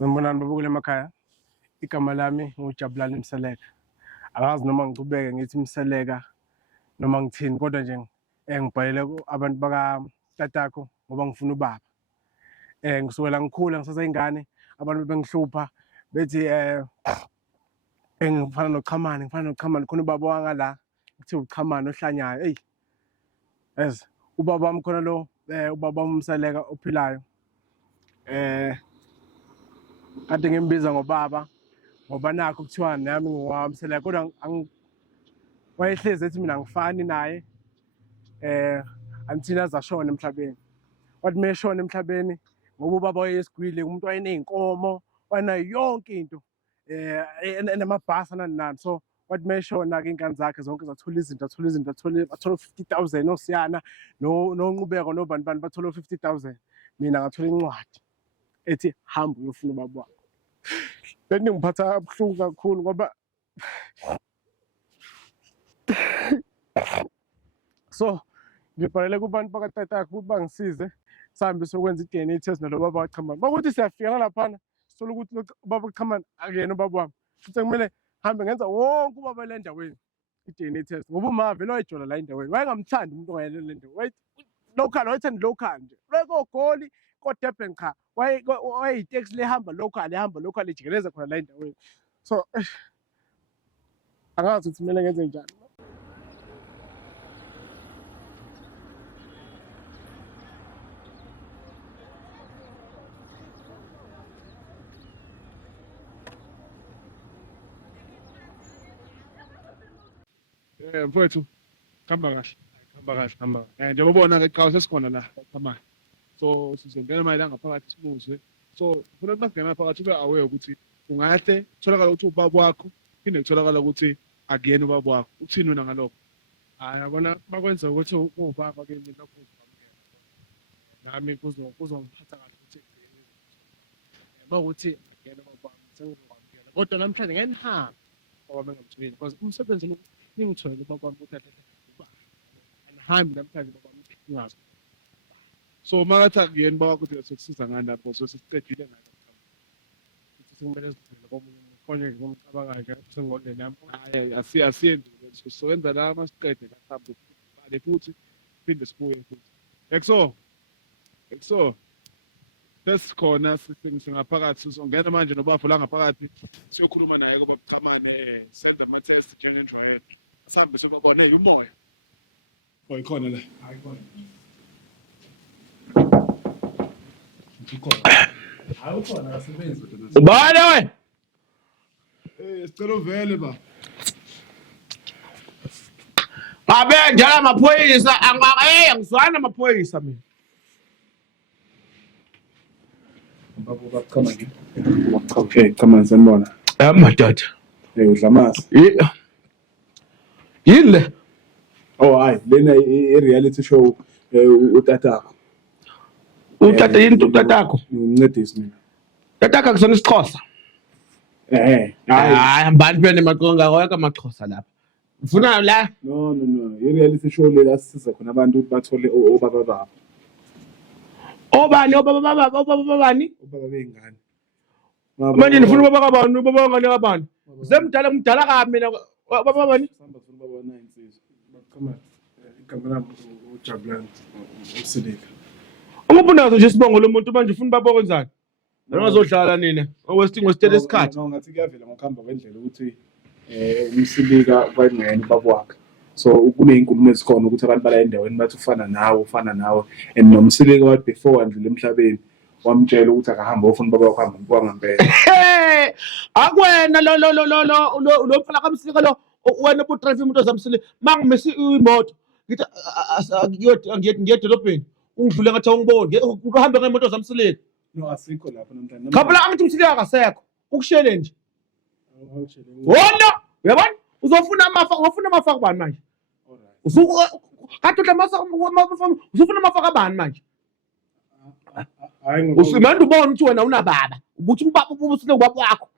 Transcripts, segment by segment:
Sanibonani baba kule emakhaya. Igama lami nguJabulani Mseleka. Angazi noma ngicubeke ngithi Mseleka noma ngithini kodwa nje ngibhalele abantu baka tatakho ngoba ngifuna ubaba. Ngisukela ngikhula ngisaseyingane abantu bengihlupha bethi engifana noChamani khona ubaba wangala kuthiwa uChamani ohlanyayo. Hey. Yes, ubaba wami khona lo ubaba Mseleka ophilayo. Kade ngimbiza ngobaba ngoba nakho kuthiwa nami ngowamSeleka kodwa wayehlezi ethi mina angifani naye until azashona emhlabeni. Wathi meshona emhlabeni ngoba ubaba wayesigwile umuntu wayeney'nkomo wanayo yonke into namabhasi nani. So wathi meshona-ke iy'ngane zakhe zonke zathola izinto bathola 50,000 osiyana nonqubeko nobani bani bathola 50,000. Mina ngathola incwadi ethi hamba uyofuna ubaba wakho. Ngiphatha kabuhlungu kakhulu ngoba so ngibhalele kubantu bakatatakho ukuthi bangisize sihambe sokwenza i-DNA test nalo baba kaChamani. Bakuthi siyafika laphana sithola ukuthi ubaba kaChamani akuyena ubaba wami. Futhi kumele hambe ngenza wonke ubaba le ndaweni i-DNA test ngoba uma vele wayejola la endaweni wayengamthandi umuntu ongayena le ndawo. Local wayethanda local nje. Ogoli ko-Durban cha wayeyiteksi lehamba local ijikeleza khona la endaweni. So angazi ukuthi kumele ngenze njani. Mfowethu hamba kahle. Njengoba ubona-ke cha sesikhona la Chamani. So sizongena manje la ngaphakathi sibuze. So ufuna ukuthi masingena phakathi ube aware ukuthi ungahle kutholakala ukuthi ubaba wakho phinde kutholakala ukuthi akuyena ubaba wakho. Uthini wena ngalokho? Hayi yabona bakwenza ukuthi ubaba ke mina lokho nami kuzongiphatha kahle ukuthi ukuthi akuyena ubaba wami sengizokwamukela kodwa namhlanje ngeke nihambe ngoba bengamtholi because umsebenzi lo ningithole ubaba wami ukuthi anihambi namhlanje baba wami ungazi. So makathi akuyena ubaba wakho ukuthi sokusiza ngani lapho so sicedile ngani. Kumele sivele komunye konje ngomcabangayo nje sengole nami. Hayi asiyenzi so sowenza la masiqede la sihambe bale futhi phinde sibuye futhi. Exo sesikhona singaphakathi sizongena manje nobafo la ngaphakathi siyokhuluma naye ngoba Chamani senza ama-test challenge right. Asihambe sibabone umoya. Ikhona la. Hayi khona. Hayi ukhona asebenzi. Ubani we? Sicela uvele ba. Ngabe njalo amaphoyisa angizwana amaphoyisa mina. Baba Chamani. Okay, Chamani sanibona. Madoda. Udlamasi. Yile. Oh hayi, lena i-reality show uTatakho. Utata yini uTatakho? Ngincedisi mina. Tatakho kusona isiXhosa. Hayi. Abantu bene maqonga ngoyaka amaXhosa lapha. Ufuna la? No. I-reality show le asisiza khona abantu ukuthi bathole obaba babo. Obani obaba bani? Obaba bey'ngane. Manje nifuna ubaba kabani? Ubaba ngane kabani? Semdala kabi mina baba bani? Sihamba sifuna ubaba nayinsizwa. Chamani igama lami uJabulani Mseleka. Ungubunazo nje sibongo lo muntu manje ufuna ubaba okwenzani? Ngazodlala nina. Owestingo sitele isikhathi. Ngathi kuyavela ngokuhamba kwendlela ukuthi uMsilika kwayingena ubaba wakhe. So kuney'nkulumo ezikhona ukuthi abantu bala endaweni bathi ufana nawe and noMsilika wathi before andlule emhlabeni wamtshela ukuthi akahamba ofuna ubaba wakho hamba kwangempela. Akwena lo mfana kaMsilika lo wena ubudrayiva imoto zaMsilika mangimisi imoto ngithi ngiye edolobheni ungidlule ngathi awungiboni ukuhamba ngemoto zaMsilika. No asikho lapho namhlanje. Khaphela angithi uMsilika akasekho ukushele nje. Wona uyabona uzofuna amafa kubani manje? Kathi udla uzofuna amafa kabani manje? Hayi Usimanje ubona ukuthi wena unababa ubuthi umbaba ubusile ubaba wakho.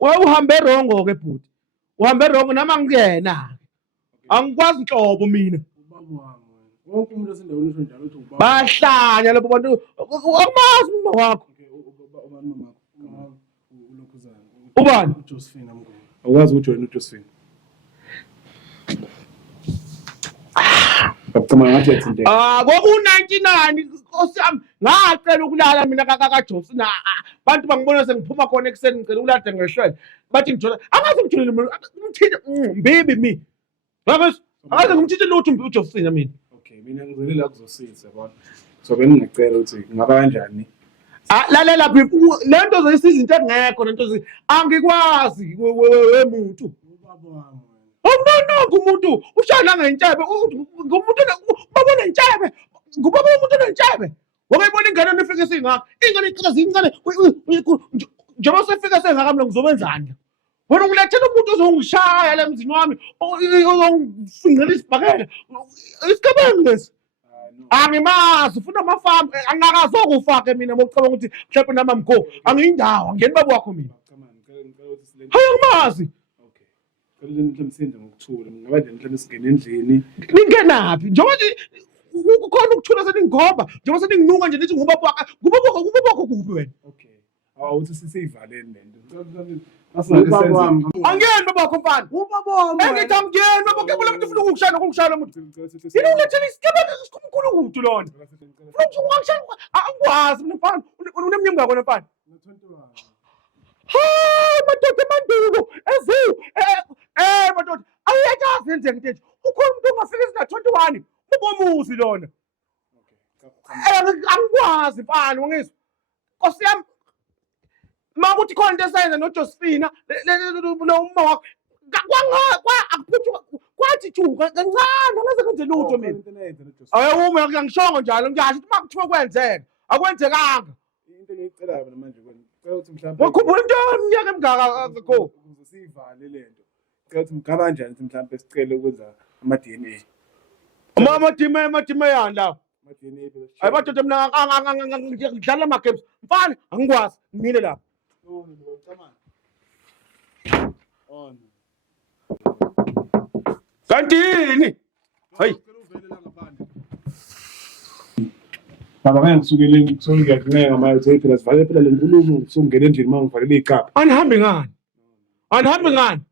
Wewe uhambe rongo ke bhuti. Uhambe rongo nama ngiyena. Angikwazi inhlobo mina. ubaba wami wonke umuntu osendaweni usho njalo ukuthi ubaba. Bahlanya labo bantu akumazi umama wakho. Okay, ubani mama ubani uJosephine amnguni awukwazi ukujoyina uJosephine Baphuthuma ngathi yathinteka kwaku-99 Nkosi yami ngacela ukulala mina kaJosephine bantu bangibona sengiphuma khona ekuseni ngicela ukulala ngehlwele bathi ngijona angazi ngijolile ngimthinta mbibi mi ngakho angazi ngimthinta lutho uJosephine mina okay mina ngizolile la kuzosiza yabona so bengingacela ukuthi kungaba kanjani lalela bibi lento zoyisiza into engekho lento angikwazi wemuntu ubaba wami awunononke umuntu ushaya ngentshebe ngumuntu babona intshebe ngubaba umuntu onentshebe wakayibona ingane nifike singaka ingane icikazi incane njengoba sefika sengaka mina ngizobenzani wena ngilethela umuntu ozongishaya la emzini wami ozongifingela isibhakela isigebengu lesi angimazi ufuna amafamu angakazokufake mina ngokucabanga ukuthi mhlawumbe nama mgo angiyindawo angeni babo wakho mina hayi angimazi mhlawumbe ngokuthula ngingaba nje mhlawumbe singene endlini ningenaphi njengoba kukhona ukuthula seningikhomba njengoba seninginuka nje nithi ngubaba wakho kuphi wena okay awuthi siyivaleni lento angiyeni baba wakho mfana ubaba wami engithi angiyeni baba kebula umuntu ufuna ukukushaya ukushaya umuntu yini ulethela isigebengu esikhulu kude lona ufuna ukushaya angikwazi mina mfana unemnyaka ngakho mfana hayi madoda emandulo madoda awuyakazi yenzeka into ukhona umuntu ongafika ezina-21 ubomuzi lona angikwazi mfana wangizwa Nkosi yami ma kuthi khona into esayenza noJosephine uma wakho kwathi thuka kancane angaze kwenze lutho mina uma ngiyangishongo njalo ngiyasho ukuthi uma kuthiwa kwenzeka akwenzekanga into engiyicelayo mina manje ngicela ukuthi mhlawumbe wakhumbula into eminyaka emingaka kho ukuze siyivale lento ngicela ukuthi mgaba kanjani ukuthi mhlawumbe sicele ukwenza ama-DNA amadime yani lawo ama-DNA hayi madoda mina ngidlala ama-games mfana angikwazi ngimile lapho kantini hayi baba ngeke ngisukele ngiyakuncenga manje ukuthi phela sivale phela le nkulumo sokungena endlini uma ngivalele iy'kabha anihambi ngani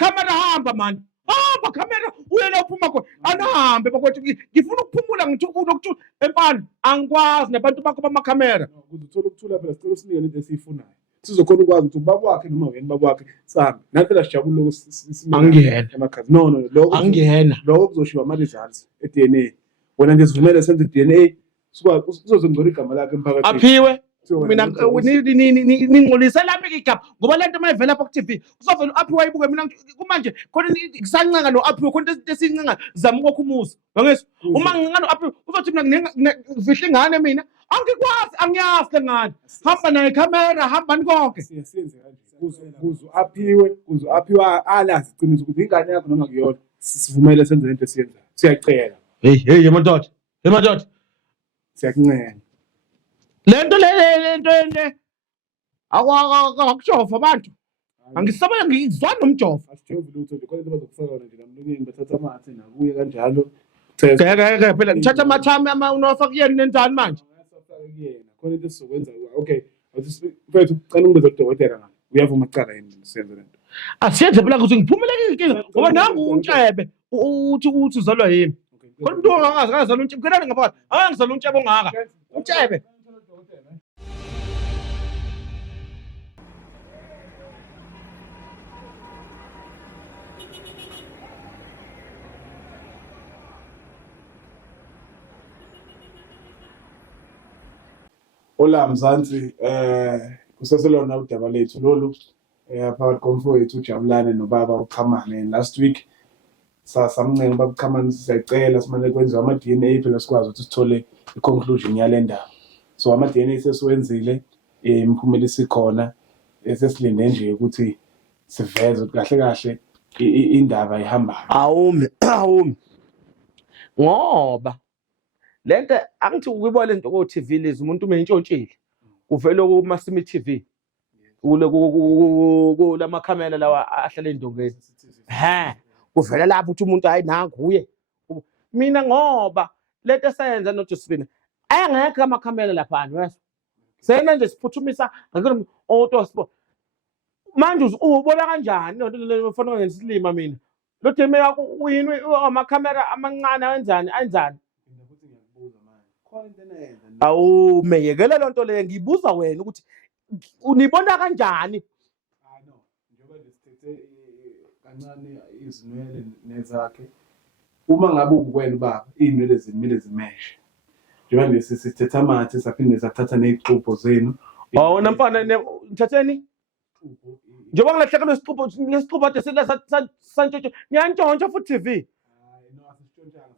khamera hamba mani hamba khamera uyela uphuma khona anihambe bakwethu ngifuna ukuphumula ngithukuthi empani angikwazi nabantu bakho bamakhamera ukuze uthole ukuthula phela sicela usinike lento esiyifunayo sizokhona ukwazi ukuthi ubaba wakhe noma wena baba wakhe sihambe nathi phela sijabule angiyena emakhasi no lokho kuzoshiwa ama-results e-DNA wena nje sivumele senze i-DNA uzozongcola igama lakhe emphakathini aphiwe mina ningcolise lapha igama ngoba le nto mayivela apha ku-TV kuzovela u-aphiwe ayibuke mina kumanje khona ngisancenga no-aphiwe khona into esiyincenga zama ukwakha umuzi wangizwa uma ngincenga no-aphiwe uzothi mina ngifihla ingane mina angikwazi angiyazi le ngane hamba nayo ikhamera hambani konke siyenze kanje kuze u-aphiwe alazi iqiniso ukuthi ingane yakho noma kuyona sivumele senze lento esiyenzayo siyacela hey madoda siyakuncenga lento le akujova abantu angisabela ngizwana nomjova asijovi lutho nje khona into bazokufaka nje namlungeni bathatha amathe nakuye kanjalo ngeke phela ngithatha amathami unowafaka kuyeni nenzani manje kuyena khona into esizokwenza okay mfethu cela ungibeze kudokotela ngani uyavuma kucala yini siyenze lento asiyenze phela ukuthi ngiphumelele inkinga ngoba nangu untshebe uthi uzalwa yimi khona umuntu angazalwa untshebe kenani ngaphakathi angizalwa untshebe ongaka untshebe Hola Mzansi, kuseselona udaba lethu lolu phakathi komfowethu uJabulane nobaba uQhamane last week samncenga ubaba uQhamane siyacela simane kwenziwe ama-DNA phela sikwazi ukuthi sithole i-conclusion yale ndaba. So ama-DNA sesiwenzile imiphumela isikhona sesilinde nje ukuthi siveze ukuthi kahle kahle indaba ihambayo. awumi ngoba lento angithi ukuyibona lento ko TV lezi umuntu uma intshontshile kuvela kuMasimi TV kulama camera lawa ahlala endongeni kuvela lapho ukuthi umuntu hayi nangu uye mina ngoba lento esayenza noJosephine ayangekho ama camera lapha wena sena nje siphuthumisa ngakho auto sport manje ubona kanjani lento le ufuna ngesilima mina lo deme yakho uyini amakhamera amancane ayenzani awu meyekela lonto le ngibuza wena ukuthi unibona kanjani no njengoba lesithethe kancane izinwele nezakhe uma ngabe ukwena baba inwele zimile zimeshe njengoba nje sithetha amathe saphinde sathatha nezixubho zenu awona mfana ngithatheni njengoba ngilahlekelwe lesixubho ade santshontsha ngiyantshontsha futhi TV hayi no asisitshontshanga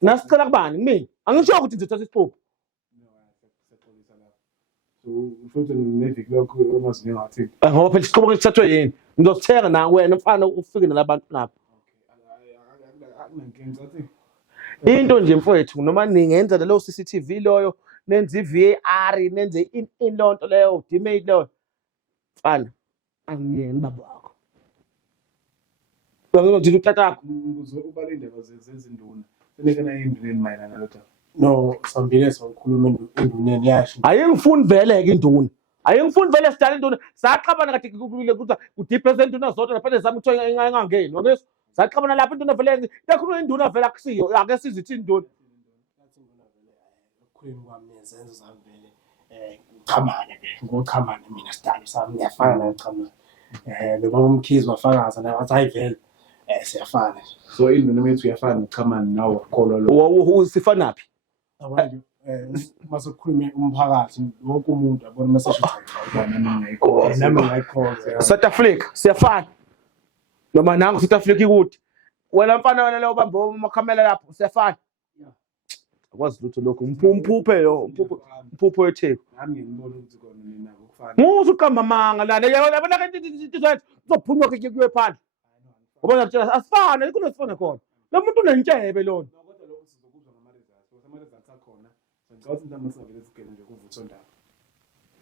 nasicela kubani kimi angisho ukuthi ngizothatha isixubho sexolisa lapho so futhi neviki lokho omazinyo ngathi ngoba phela isixubho ngisithathwe yini ngizosithenga na wena mfana ufike nalabantu lapho into nje mfowethu noma ningenza leyo CCTV loyo nenze iVAR nenze inlonto leyo dimate leyo mfana angiyeni baba wakho ngizothi utatako ubale indaba zezinduna senekena enduneni mayelana nalotho No, sambile sokhuluma enduneni yasho. ayengifuni vele ke induna ayengifuni vele sidala induna saxabana kade ukuthi udiphe induna zodwa lapha zami kuthiwa engangeni wakeso saxabana lapha induna vele yakhuluma induna vele akusiyo ake sizithi induna Ukukhuluma kwami nezenzo zami vele ngichamane ngochamane mina sidalo sami ngiyafana naye ngichamane. Noma umkhizi wafakaza naye wathi hayi vele siyafana. so induna methu uyafana uchamani nawe wakholwa lo usifanaphi Abantu mase kukhulume umphakathi wonke umuntu abona message ubona ningayikhola nami ngayikhoza. South Africa siyafana noma nangu South Africa ikude wena mfana wena lo ubambe amakhamera lapho siyafana akwazi lutho lokho umphuphe lo umphupho wetheko nami ngibona ukuthi kona nina ukufana musu uqamba manga lana yabona ke into zethu uzophunywa ke kuye phandle ngoba ngiyatshela asifane ikho lesifana khona lo muntu unentshebe lona kodwa lokho sizokuzwa ngama-results because ama-results akhona ngicabanga ukuthi mhlawumbe singavele sigele nje kuvuthwa ndaba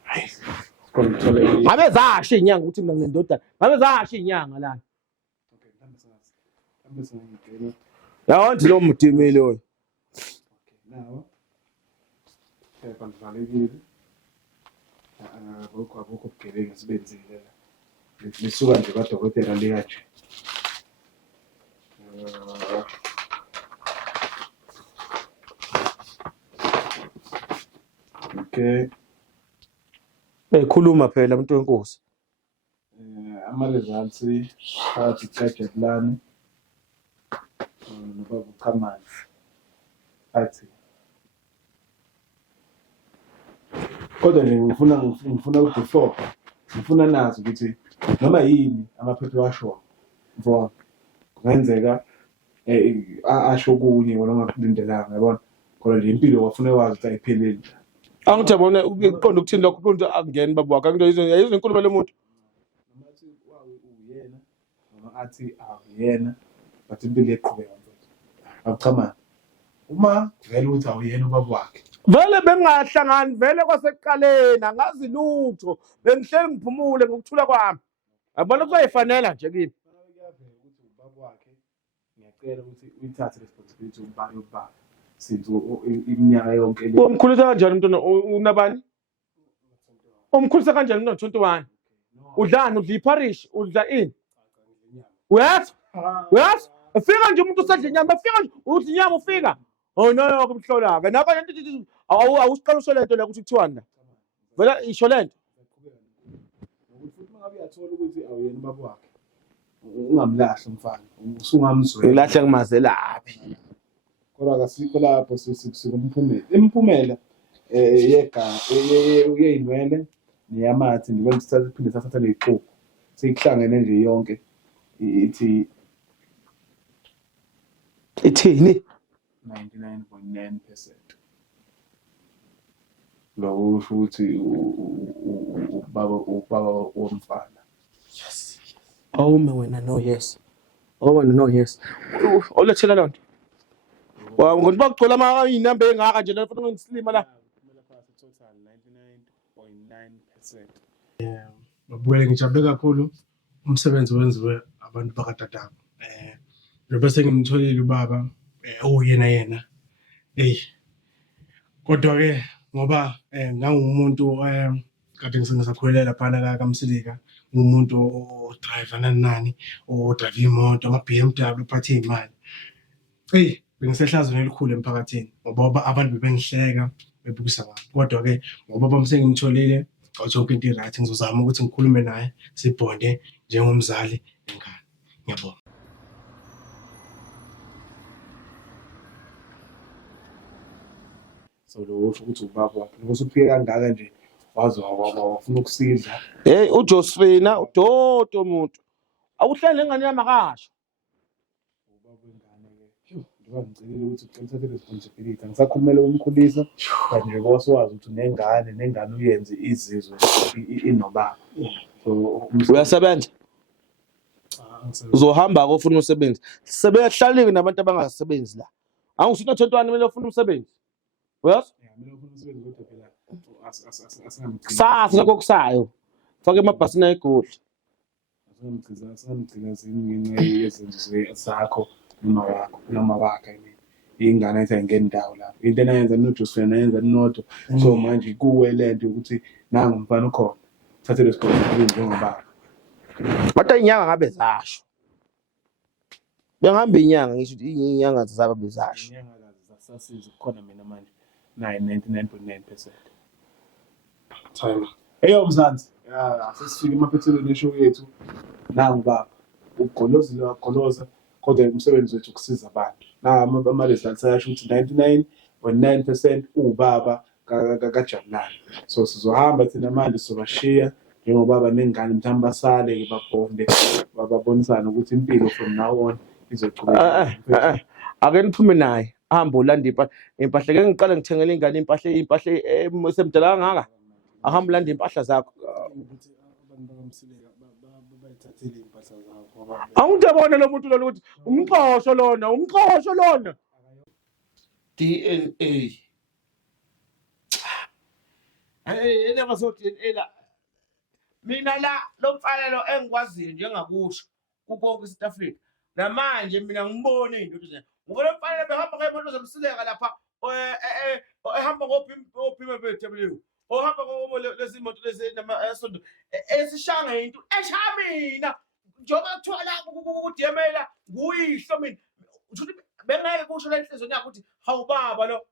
hayi sikhona ukuthola ngabe zasho inyanga ukuthi mina nginendodana ngabe zasho inyanga lana okay mhlawumbe singangigena yawanti lo mdimile loyo nawo phepha livalekile abukho ubugebengu sibenzile la lisuka nje kadokotela liya nje okay khuluma phela umuntu wenkosi ama-results phakathi kukaJadelane nobaba uChamani athi kodwa nje ngifuna ukuthi before ngifuna nazi ukuthi noma yini amaphepha washo mfowami kungenzeka asho kunye noma kulindelanga yabona kodwa nje impilo wafuna wazi ukuthi ayipheleli angithi yabona uqonda ukuthini lokho umuntu akungeni baba wakhe into yizwe inkulumo lomuntu noma athi uyena noma athi awuyena but impilo iqhubeka mfowethu akuchamani uma vele ukuthi awuyena ubaba wakhe vele bengahlangani vele kwasekuqaleni angazi lutho bengihleli ngiphumule ngokuthula kwami yabona kuzayifanela nje kimi kuyavela ukuthi ubaba wakhe ngiyacela ukuthi uyithathe responsibility yokubaba since iminyaka yonke le umkhulisa kanjani umntwana unabani umkhulisa kanjani umntwana 21 udlani udla iparish udla ini uyathi ufika nje umuntu usadla inyama ufika nje udla inyama ufika oh no kumhlola ke naba lento awusiqala usho lento la ukuthi kuthiwani la vela isho lento nokuthi futhi mangabe uyathola ukuthi awuyena ubaba wakhe ungamlahla mfana usungamzwela ilahle ngimaze laphi kodwa kasikho lapho sikumphumela imiphumela yeyinwele neyamathi ndibona ukuthi siphinde sathatha neyixuku sekuhlangene nje yonke ithi ithini 99.9% lo usho ukuthi ubaba womfana awume wena no yes wena no yes olethela lonto ngokuthi bakucola ama inamba engaka nje la futhi ngisilima la kumele phakathi total 99.9%. Babukele ngijabule kakhulu umsebenzi wenziwe abantu bakatatabo. Bese ngimtholile ubaba oyena kodwa ke ngoba ngangumuntu kade ngisakhwelela laphana kaMsilika ngumuntu odrayiva nani odrayiva imoto ama-BMW uphathe iy'mali. Eyi bengisehlazweni elikhulu emphakathini ngoba abantu bebengihleka bebukisa abantu. Kodwa-ke ngoba baba sengimtholile zonke into i-right, ngizozama ukuthi ngikhulume naye sibhonde njengomzali nengane. Ngiyabonga. So lo usho ukuthi ubaba wakhe ngoba ufike kangaka nje waze wafuna ukusidla. Hey uJosephina udodo umuntu. Awuhleli ngane yami akasho. Ubaba wengane-ke njengoba ngicelile ukuthi uthathe responsibility angisakhulumela umkhulisa kanti nje wazi ukuthi nengane uyenze izizwe inobaba. So Uyasebenza? Uzohamba ko ufuna umsebenzi. Sebehlalike nabantu abangasebenzi la. Angisuthi no21 kumele ufune umsebenzi. Uyazi? mina ufuna umsebenzi kodwa phela asingamgcina Sasa lokho kusayo. Fake emabhasini ayigoli. asingamgcina ngenxa yezenzo zakho noma wakhe ingane ethi ayingeni indawo lapho into enayenza noJosephine nayenza nodwa. So manje kuwe lento ukuthi nangu umfana ukhona thathe responsibility njengobaba. Kodwa inyanga ngabe zasho. Bengihamba inyanga ngisho ukuthi inyanga zaba bezasho. Inyanga zasasiza kukhona mina manje naye 99.9%. Time. Eyo Mzansi, sesifike emaphethelweni eshow yethu. Nangu baba, ugqolozile wagqoloza kodwa umsebenzi wethu ukusiza abantu. Ama-results ayasho ukuthi 99.9% ubaba kaJabulani. So sizohamba thina manje sizobashiya njengobaba nengane mhlawumbe basale-ke babonde babonisane ukuthi impilo from now on izochubeka. Ake niphume naye. Ahamba ulanda impahla ke ngiqale ngithengele ingane impahla esemdala kangaka. Ahamba ulanda impahla zakho. Ukuthi abantu bakaMsileka bayithathile iy'mpahla zakho. Angidabona lo muntu lo ukuthi umxosho lona. DNA. Hey, never saw DNA la. Mina la lo mfanelo engikwaziyo njengakusho kukonke eSouth Africa. Namanje mina ngibone into ukuthi ngoba lo mfanelo behamba ngemoto zomsileka lapha ehamba ngophime bethu. Ohamba ngomo lezi moto lezi nama-esondo esishanga into eshamina njengoba kuthiwa la kudiyemela nguyihlo mina ukuthi bengeke kusho la enhlizweni yakho ukuthi hawubaba lo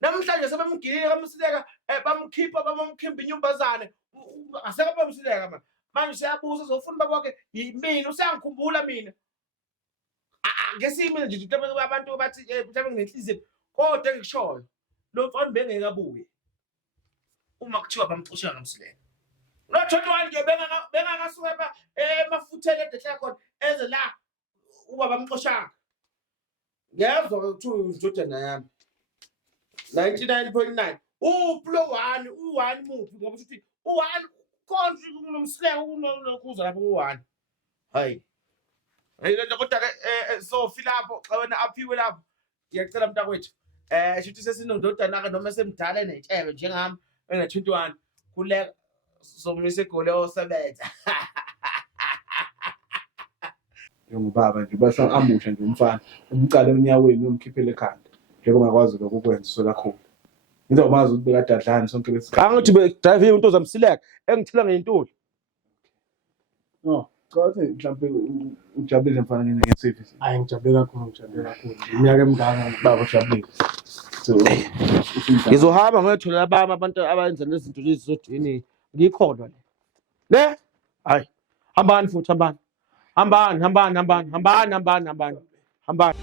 namhlanje sebemgilile kaMsileka bamkhipha bamkhimba inyumbazane aseke bamsileka manje siyabuza uzofuna ubaba wakhe yimina usangikhumbula mina ngesimile nje abantu bathi mhlawumbe ngenhliziyo kodwa engikushoyo lo mfana bengeke abuye uma kuthiwa bamxoshela kaMsileka. No21 nje bengakasuka emafutheni edehla khona eze la uba bamxoshanga. Ngiyazwa ukuthi indodana yami 99.9 uplo 1 u1 muphi ngoba uthi u1 konje kunomsileka kunokhuza lapho u1. Hayi. Kodwa ke Sophie lapho xa wena aphiwe lapho ngiyacela mntakwethu shithi sesinondodana ke noma semdala enetshebe njengami ena21 kule somise egoli osebenza. Njengobaba nje basa amusha nje umfana umcala enyaweni umkhiphele ekhanda njengoba ungakwazi lokho ukwenza solakhulu. Ngizokwazi ukuthi bekadadlani sonke lesikhathi. Angithi bedrive into zamsileka engithila ngentuli. No, cha mhlawumbe ujabulile mfana nge-service. Hayi ngijabule kakhulu. Iminyaka emingaka baba ujabulile. So Ngizohamba ngiyothola abami abantu abenza lezi zinto lezi zodini ngikholwa le. Hayi. Hambani futhi hambani. Hambani.